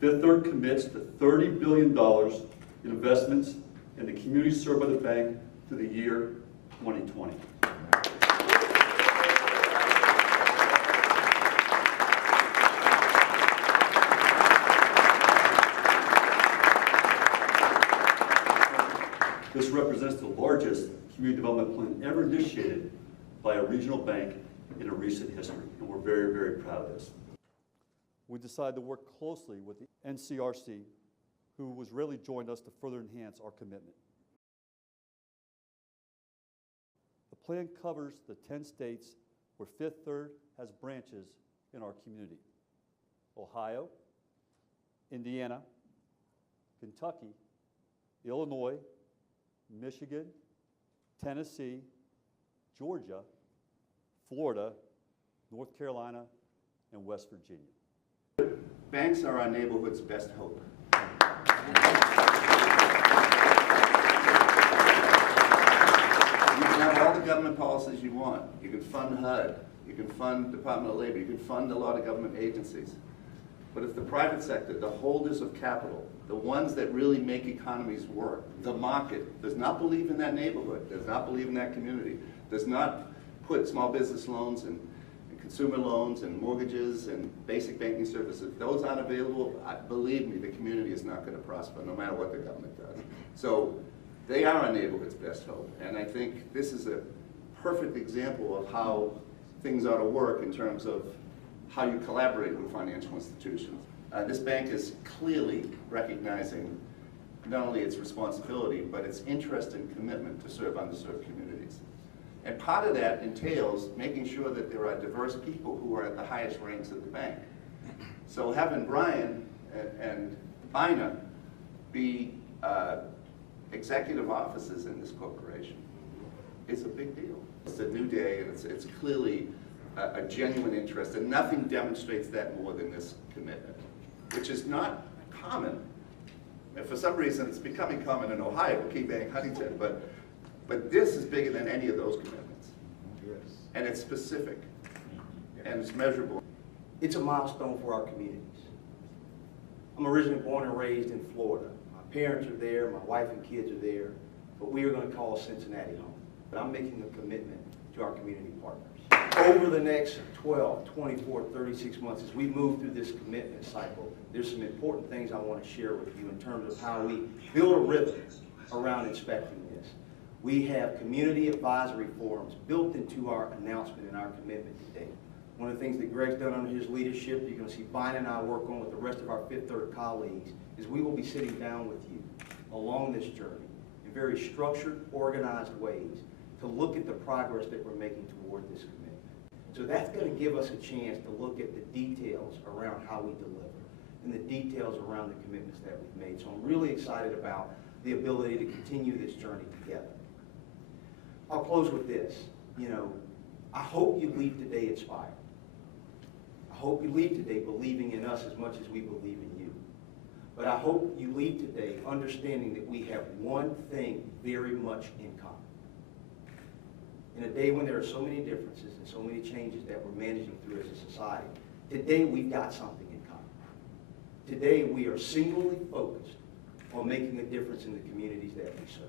Fifth Third commits to $30 billion in investments in the communities served by the bank through the year 2020. This represents the largest community development plan ever initiated by a regional bank in a recent history, and we're very, very proud of this. We decided to work closely with the NCRC, who was really joined us to further enhance our commitment. The plan covers the 10 states where Fifth Third has branches in our community: Ohio, Indiana, Kentucky, Illinois, Michigan, Tennessee, Georgia, Florida, North Carolina, and West Virginia. Banks are our neighborhood's best hope. You can have all the government policies you want. You can fund HUD, you can fund Department of Labor, you can fund a lot of government agencies. But if the private sector, the holders of capital, the ones that really make economies work, the market, does not believe in that neighborhood, does not believe in that community, does not put small business loans and consumer loans and mortgages and basic banking services, if those aren't available, believe me, the community is not going to prosper, no matter what the government does. So they are our neighborhood's best hope. And I think this is a perfect example of how things ought to work in terms of how you collaborate with financial institutions. This bank is clearly recognizing not only its responsibility, but its interest and commitment to serve underserved communities. And part of that entails making sure that there are diverse people who are at the highest ranks of the bank. So having Brian and Ina be executive officers in this corporation is a big deal. It's a new day, and it's clearly a genuine interest, and nothing demonstrates that more than this commitment, which is not common. And for some reason, it's becoming common in Ohio, KeyBank, Huntington, but this is bigger than any of those commitments. Yes. And it's specific, and it's measurable. It's a milestone for our communities. I'm originally born and raised in Florida. My parents are there, my wife and kids are there, but we are going to call Cincinnati home. But I'm making a commitment to our community partners. Over the next 12, 24, 36 months, as we move through this commitment cycle, there's some important things I want to share with you in terms of how we build a rhythm around inspecting this. We have community advisory forums built into our announcement and our commitment today. One of the things that Greg's done under his leadership, you're going to see Brian and I work on with the rest of our Fifth Third colleagues, is we will be sitting down with you along this journey in very structured, organized ways to look at the progress that we're making toward this commitment. So that's going to give us a chance to look at the details around how we deliver and the details around the commitments that we've made. So I'm really excited about the ability to continue this journey together. I'll close with this. I hope you leave today inspired. I hope you leave today believing in us as much as we believe in you. But I hope you leave today understanding that we have one thing very much in common. In a day when there are so many differences and so many changes that we're managing through as a society, today we've got something in common. Today we are singularly focused on making a difference in the communities that we serve.